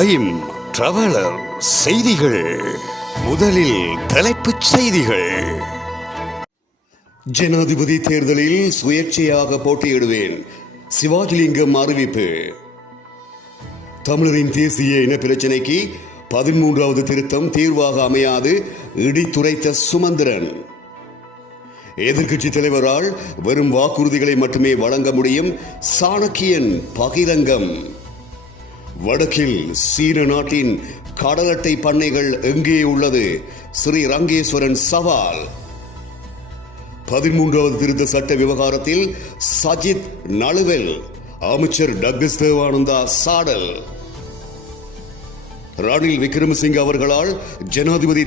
Time traveller செய்திகள். முதலில் தலைப்புச் செய்திகள். ஜனாதிபதி தேர்தலில் சுயேட்சையாக போட்டியிடுவேன், சிவாஜிலிங்கம் அறிவிப்பு. தமிழரின் தேசிய இன பிரச்சினைக்கு 13வது திருத்தம் தீர்வாக அமையாது இடித்துரைத்த சுமந்திரன். எதிர்க்கட்சி தலைவரால் வெறும் வாக்குறுதிகளை மட்டுமே வழங்க முடியும், சாணக்கியன் பகிரங்கம். வடக்கில் சீன நாட்டின் கடல் அட்டை பண்ணைகள் எங்கே உள்ளது, ஸ்ரீ ரங்கேஸ்வரன் சவால். 13வது திருத்த சட்ட விவகாரத்தில் சஜித் நழுவல், அமைச்சர் டக்ளஸ் தேவானந்தா சாடல். ரணில் விக்ரமசிங்க அவர்களால் ஜனாதிபதி